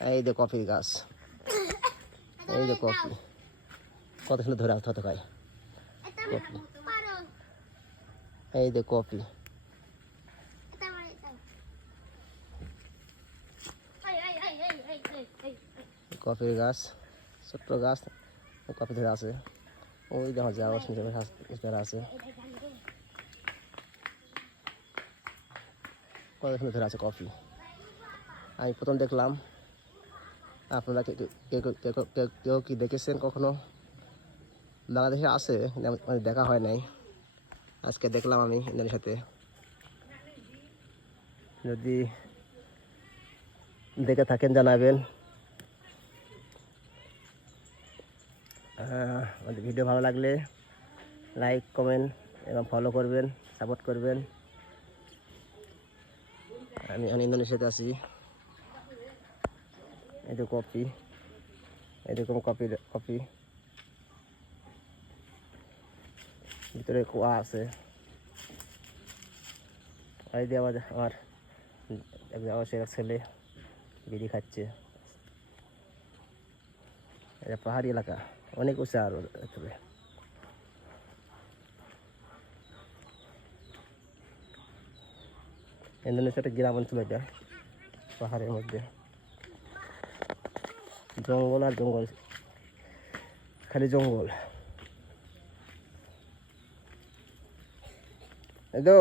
এই যে কফি গাছ, এই যে কফি, কত সুন্দর ধরে আসতে হতে হয় কফি। এই যে কফি, কফির গাছ, ছোট্ট গাছ, কফি ধরে আছে। ওই দেখা যায় আবার ধরে আছে, কত সুন্দর ধরে আছে কফি। আমি প্রথম দেখলাম, আপনারা কেউ কি দেখেছেন কখনো? বাংলাদেশে আছে, দেখা হয় নাই, আজকে দেখলাম আমি ইন্দোনেশিয়াতে। যদি দেখে থাকেন জানাবেন। আমাদের ভিডিও ভালো লাগলে লাইক, কমেন্ট এবং ফলো করবেন, সাপোর্ট করবেন। আমি ইন্দোনেশিয়াতে আছি। এই যে কফি, এরকম কফি ভিতরে কুয়া আছে। এই দিয়ে আমার ছেলে বিড়ি খাচ্ছে। এটা পাহাড়ি এলাকা, অনেক উঁচা আরো তবে। ইন্দোনেশিয়া একটা গ্রাম অঞ্চল, এটা পাহাড়ের মধ্যে জঙ্গল আর জঙ্গল, খালি জঙ্গল। এই তো